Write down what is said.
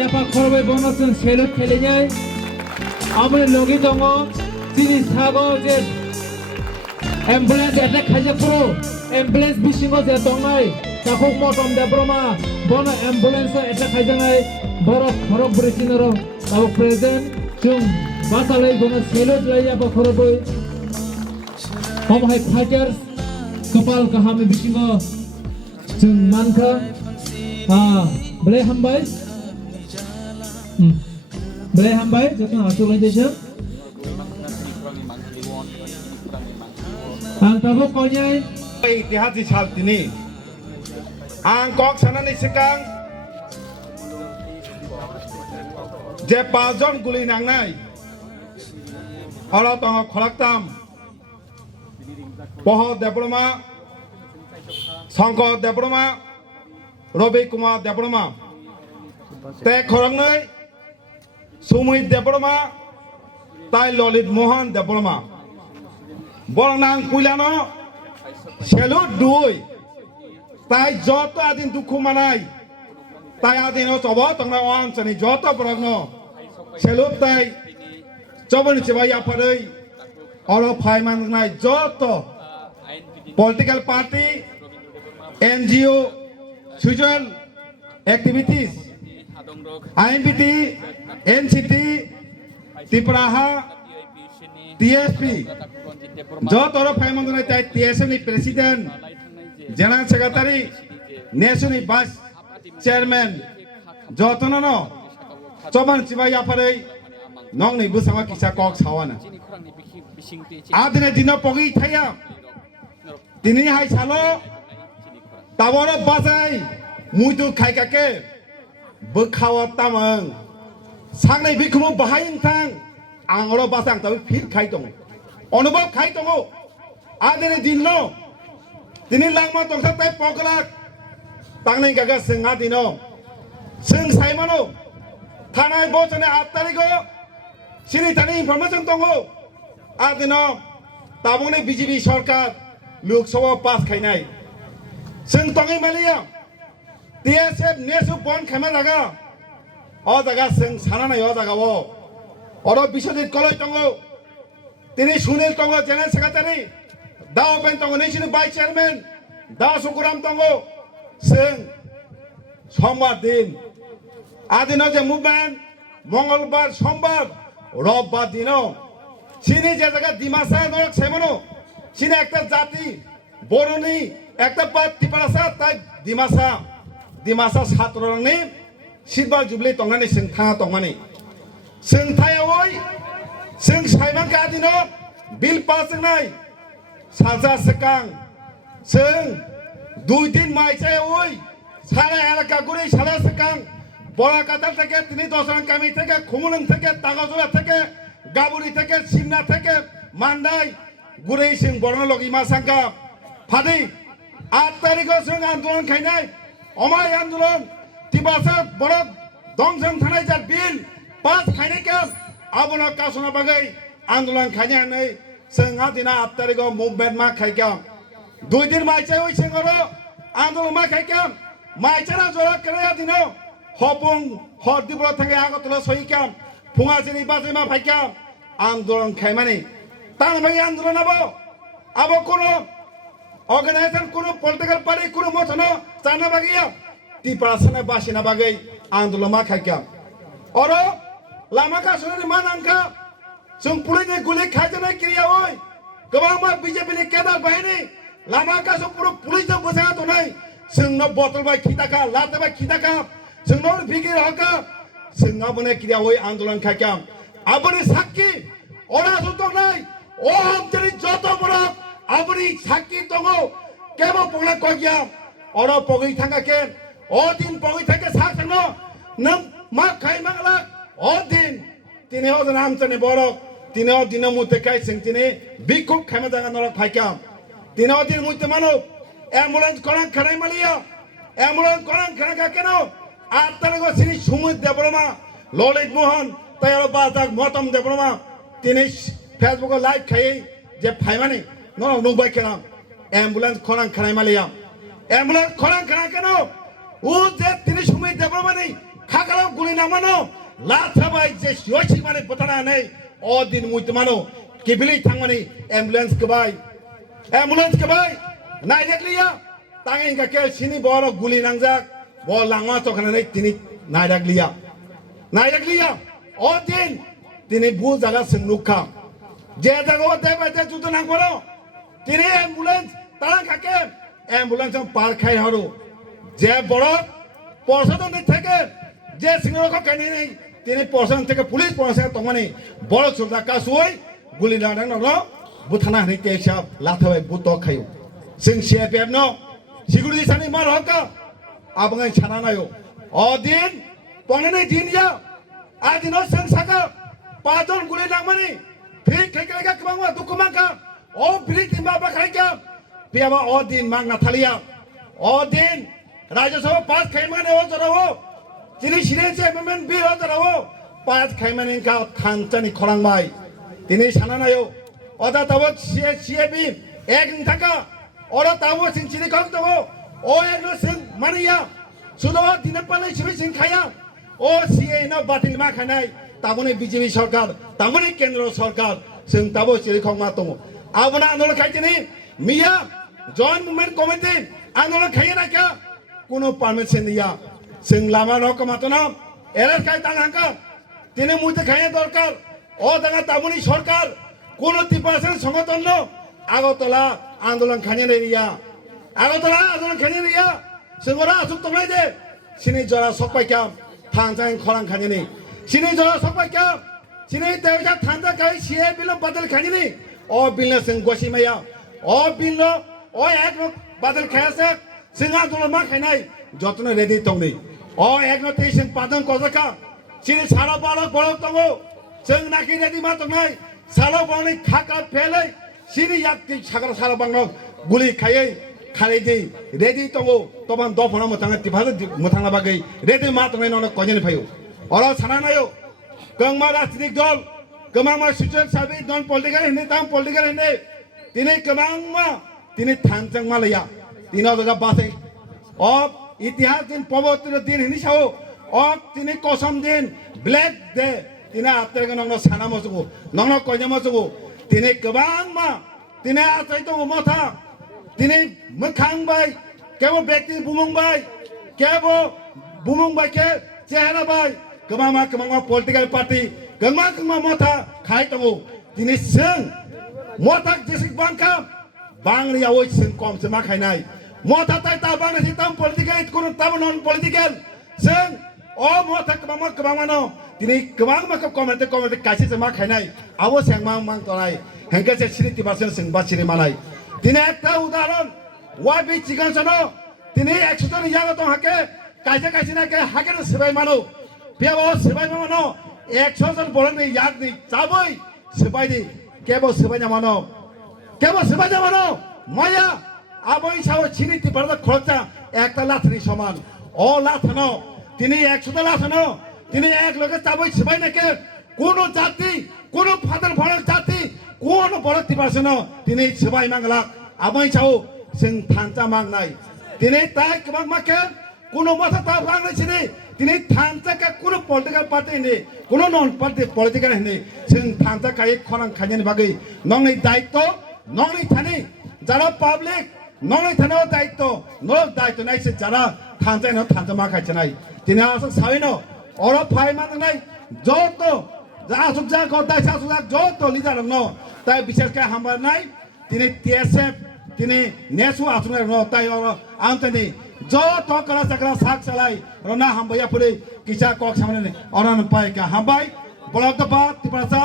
यापा खरबै बनोसन salute खेलिनाय आमनि लगे दङ दिनै सागो जे एम्बुलेन्स एटेक खायजाफोरो एम्बुलेन्स बिसिङाव जे दंनाय ताखौ मटम देब्रमा बन एम्बुलेन्स एटेक खायजानाय बर' खरब ब्रिटिनर ताबो प्रेजेन्ट जों बातालै बनो सेलुट लायापा खरबै हमहाय फाइटार्स कपाल गाहाम बिसिङाव जों मानखा boleh hambai boleh hambai jatuh hasil lanjutnya tahu konyai ইতিহাস di saat ini angkok sana ni sekang je pajon guli nangnai Allah tengah kolak tam pohon diploma sangkot diploma Robi Kumar Debroma, Tek Horangai, Sumit Debroma, Tai Lolit Mohan Debroma, Bolanang Kulano, Selut Dui, Tai Jota Adin Dukumanai, Tai Adin Otoba, Tangawan, Sani Jota Bragno, Selut Tai, Joban Chivaya Padai, Oro Paiman Nai Joto, Political Party, NGO, Social activities, IMPT, NCT, Tipraha, TSP, Jotoro Paimonai TSP President, General Secretary, National Vice Chairman, Jotono, Choban Chivaya Pare, Nongni Busama Kisa Cox Hawana. Adina Dino Pogi Taya, Dini Hai Salo. Tawara basai muitu khai kake bekhawa tamang sangnai bikumu bahain thang angro basang tabi phir khai tong onubhav khai tongo adene dinlo tini langma tongsa tai poklak tangnai gaga singa dino sing saimano thanai bosane 8 tarikho sini tani information tongo adino tabone BJP sarkar lok sabha pass khainai Sing tongi malia, TSF nesu pon kama laga, o daga sing sana na yo daga wo, oro bisodit koloi tongo, tini Sunil tongo General Secretary, Dao Ben tongo National Vice Chairman, Dao Sukuram tongo, sing Sombar din, adino je movement, Mongolbar Sombar, Robbar dino, sini je daga Dimasa norak semono, sini ekta jati, Boroni. একটা পাত টিপারাসা তাই দিমাসা ছাত্ররংনি সিদবা jubilee তংনানি সিংথা তংমানি সিংথায়াওই Singh Saiman কাদিনো bill pass নাই সাজা সেকাং সিং 2-3 মাইচাওই সারা এলাকা ঘুরে সারা সেকাং বড়া কাতাল থেকে তিনি 10 রান কামি থেকে খুমুলং থেকে তাগাজোড়া থেকে গাবুরি থেকে সিমনা থেকে মান্দাই ঘুরে সিং বড় লগিমা সাঙ্কা ফাদি 8 तारिखो जों आन्दोलन खायनाय अमाय आन्दोलन तिबासा बड़ दंजों थानाय जा बिल पास खायनाय काम आबोना कासना बागै आन्दोलन खायनाय जों आदिना 8 तारिखो मुभमेन्ट मा खायकाम 2 दिन माइचाय ओइ सेंगरो आन्दोलन मा खायकाम माइचाना जरा करे दिनो हपुं हदिब्र थांगे आगतला सहिकाम फुङाजिनि बाजेमा फायकाम आन्दोलन खायमानि तांबाय आन्दोलन आबो कोनो Organization kuno political party kuno motono sana bagiya ti prasana basina bagai andolama khaikam oro lama ka sunani manangka sung pulini guli khajana kriya oi gabama BJP ni kedal bahini lama ka sung puro pulis to basa to nai sung no bottle bai khitaka lata bai khitaka sung no bigir haka sung abone kriya oi andolan khaikam abone sakki ora sutok nai o hamteri joto borak Abri sakit tongo, kemo pula kogia, orang pogi tangga ke, odin pogi tangga sakit no, nam mak kai maklak, odin, tini odin nam tani borok, tini odin namu tekai sing tini, bikuk kama jangan norak paikam, tini odin muite mano, ambulans korang kanai malia, ambulans korang kanai kakeno, atalago sini sumut debroma, lolit mohan, tayaro batak motom debroma, tini Facebook live kai, je paimani. No, no, by Kanam. Ambulance Koran Kanamalia. Ambulance Koran Kanakano. Who that finish me the Bromani? খাকালাম গুলি নামানো লাথাবাই যে COC মানে বতানা নেই অদিন মুইতে মানো কেবিলি থাংমানি ambulance কেবাই নাই দেখলিয়া তাঙে গাকে সিনি বড় গুলি নাংজাক ব লাংমা তখানে তিনি নাই দেখলিয়া অদিন তিনি বু জায়গা সিংনুখা যে জায়গা দেবাইতে যুদ্ধ নাংবলো তিনি অ্যাম্বুলেন্স তারা কাকে অ্যাম্বুলেন্স পার খাই হরো যে বড় প্রশাসন থেকে যে সিংহরক্ষক কাহিনী নেই তিনি প্রশাসন থেকে পুলিশ প্রশাসন তমানে বড় সোলজা কাসুই গুলি নাং বুথানা হইতে হিসাব লাথাবাই বুত খাইও जों CFF no सिकुरिटी सानि मार हका आबंगाय साना नायो अदिन पनेनै दिनया आदिनो जों साका पाजन गुलि नांमानि फिक खेखेलेगा कबांवा दुखुमांका ओ फिक तिमा बाखायका पियाबा अदिन मांगना थालिया अदिन राज्यसभा पास खाइमाने ओ जरावो जिनि सिरेसे एमेन्ट बिल ओ जरावो पास खाइमाने का थांचानि खरांबाय दिनै साना नायो अदा ताबो CFB एक थाका ओरा ताबो सिं चिनि खक दो ओ एकनो सिं मानिया सुदो दिन पाले सिबि सिं खाया ओ CA न बातिल मा खानाय ताबोनि बीजेपी सरकार ताबोनि केन्द्र सरकार जों ताबो सिरि खक मा दङ आबोना आन्दोलन खायथिनि मिया जॉइंट मुभमेंट कमिटि आन्दोलन खाय नाका कोनो पारमिशन निया जों लामा रक मातनो एरेस्ट खाय तांहाका तिनि मुइते खाय दरकार ओ दागा ताबोनि सरकार कोनो 3% संगठन न আগতলা আন্দোলন খানিয়ে রিয়া আগতলা আন্দোলন খানিয়ে রিয়া সেগরা আসুক তোমরাই দে সিনি জরা সকপাইকা থানজাই খরাং খানিয়ে সিনি জরা সকপাইকা সিনি দেবজা থানজা কাই সিএ বিল বাদল খানিয়ে ও বিল সিং গসিমায়া ও বিল ও এক বাদল খায়াছে সিং আন্দোলন মা খাইনাই যতন রেডি তংনি ও এক নতে সিং পাদন কজাকা সিনি সারা বারো বড় তঙ্গো जों नाखि रेडि मा तंनाय सालो बावनि खाका फेलै सिनि याकति सागर सारा बांगनो गुलि खायै खालैदि रेडि तंगो तबान दफना मथाङा तिफाज मथाङा बागै रेडि मा तंनाय ननो कजेन फायो अरा साना नायो गंमा राजनीतिक दल गमामा सिचुएसन साबि नन पॉलिटिकल हिने ताम पॉलिटिकल हिने तिनै गमामा तिनै थानजों मालया तिनो जगा बासै अ इतिहास दिन पवित्र दिन हिनि साओ अ तिनै कसम दिन ब्लैक डे तिने आत्रेगा नंगनो साना मसुगु नंगनो कयजा मसुगु तिने गोबां मा तिने आसाय दङ मथा तिने मोखांबाय केबो व्यक्ति बुमुंबाय केबो बुमुंबाय के चेहरा बाय गोबां मा पॉलिटिकल पार्टी गोबां मथा खाय दङ तिने जों मथा जेसिक बांका बांरियाव जों कम से मा खायनाय मथा ताय ता बांनाय ताम पॉलिटिकल कोनो ताम नन पॉलिटिकल जों अ मथा गोबां नो दिनै गोबां माखौ कमेन्ट काइसे मा खायनाय आवो सेंमां मां तनाय हेंगासे सिरि 3% जों बासिरि मानाय दिनै एकटा उदाहरण वाबि चिकन सनो दिनै 100 जन यागा दं हाके काइसे नाके हाके सबाय मानो बेयाव सबाय मानो 100 जन बरनि यागनि जाबै सबायनि केबो सबाय मानो माया आबै साव सिरि 3% खरचा एकटा लाथनि समान अ लाथनो दिनै 100 लाथनो তিনি এক লোকে চাবই সবাই নাকি কোন জাতি কোন ফাদার ভরক জাতি কোন বড় তিবাসন তিনি সবাই মাংলা আমাই চাও जों थानजा मांनाय তিনি তাই গোবাং মাকে কোন মাথা তা बांनायसिनि তিনি थानजाका কোন पॉलिटिकल पार्टी ने কোন नन पार्टी पॉलिटिकल ने जों थानजा काय खरां खायनि बागै नंनि दायित्व नंनि थानि যারা পাবলিক नंनि थानो दायित्व नायसे যারা थानजा मा खायनाय তিনি আসক সাইनो और फाइ माननाय जत जासुक जाको दाइसासुक जत लिडार न ताइ विशेष के हामबानाय तिनि TSF तिनि नेसु आसुनाय न ताइ और आन्तनि जत कला सकरा साक सलाय रना हामबाया पुरै किसा कक सामने अरन पाइ का हामबाय बलत बा तिपासा